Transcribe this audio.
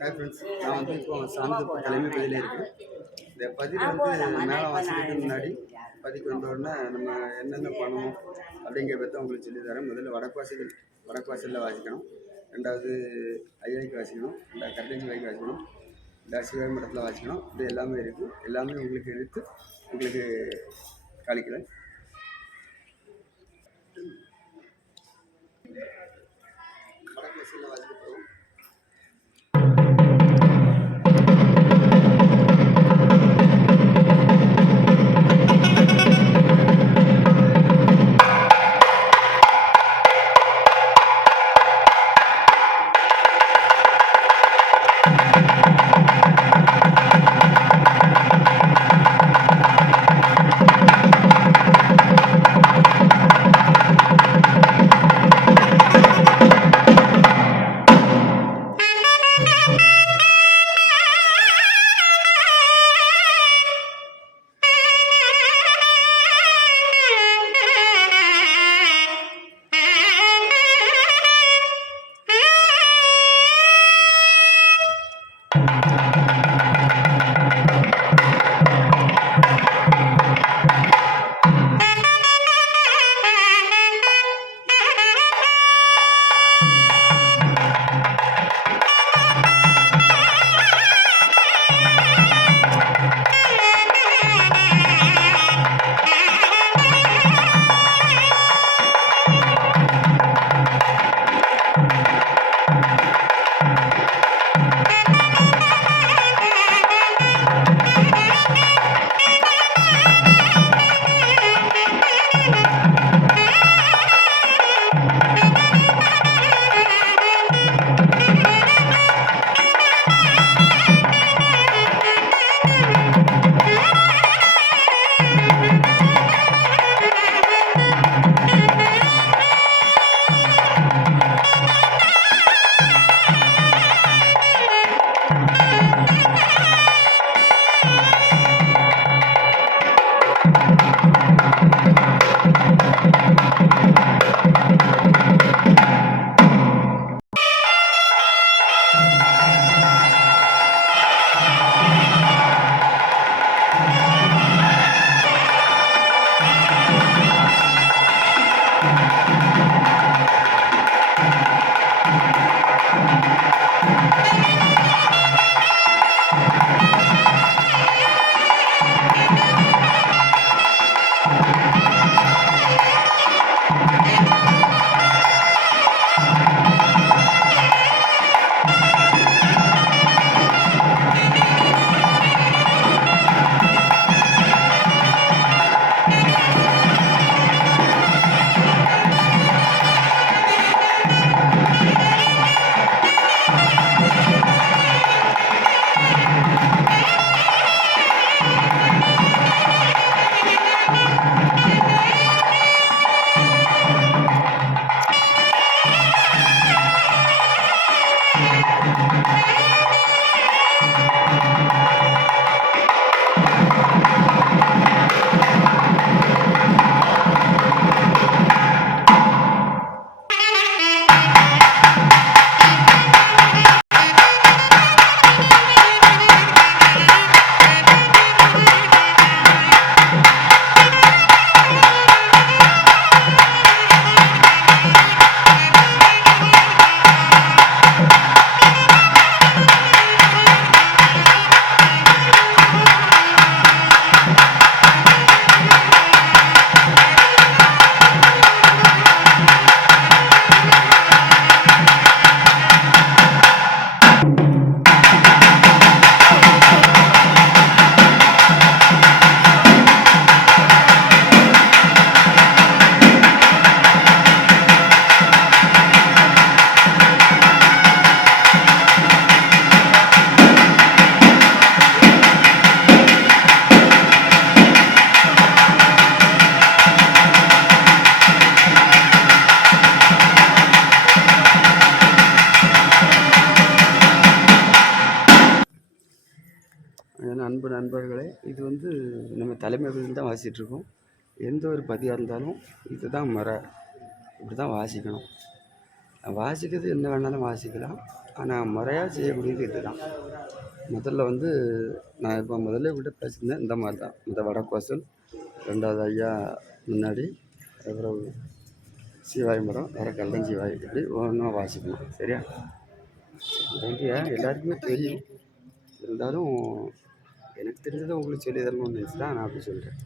Hi friends நான் வந்து இப்போ சாமி தலைமை பதில இருக்கேன் இந்த பதிவு வந்து மேலே வாசிக்கிறதுக்கு முன்னாடி பதிக்கு வந்த உடனே நம்ம என்னென்ன பண்ணணும் அப்படிங்கிற பற்றி உங்களுக்கு சொல்லி தரேன் முதல்ல வடக்கு வாசிகள் வடக்கு வாசலில் வாசிக்கணும். ரெண்டாவது ஐயாய்க்கு வாசிக்கணும். ரெண்டாவது கட்டஞ்சி வாய்க்கு வாசிக்கணும். ரெண்டாவது சிவாய் மடத்தில் வாசிக்கணும். இது எல்லாமே இருக்குது எல்லாமே உங்களுக்கு எடுத்து உங்களுக்கு காணிக்கிறேன் வடக்கு வாசலில் வாசிக்க அன்பு நண்பர்களே இது வந்து நம்ம தலைமையில் தான் வாசிட்டு எந்த ஒரு பதியாக இருந்தாலும் இதுதான் முறை. இப்படி தான் வாசிக்கணும். வாசிக்கிறது என்ன வேணாலும் வாசிக்கலாம். ஆனால் முறையாக செய்யக்கூடியது இதுதான் முதல்ல வந்து நான் இப்போ முதல்ல விட பேசியிருந்தேன் இந்த மாதிரி தான். இந்த வடக்கோசல் ரெண்டாவது ஐயா முன்னாடி அப்புறம் சிவாய் மரம் வேறு கல்லஞ்சிவாய் இப்படி ஒன்றா வாசிக்கணும். சரியா? இது வந்து எல்லாருக்குமே தெரியும். இருந்தாலும் எனக்கு தெரிஞ்சதை உங்களுக்கு சொல்லி தரணும்னு நினச்சி தான் நான் அப்படி சொல்கிறேன்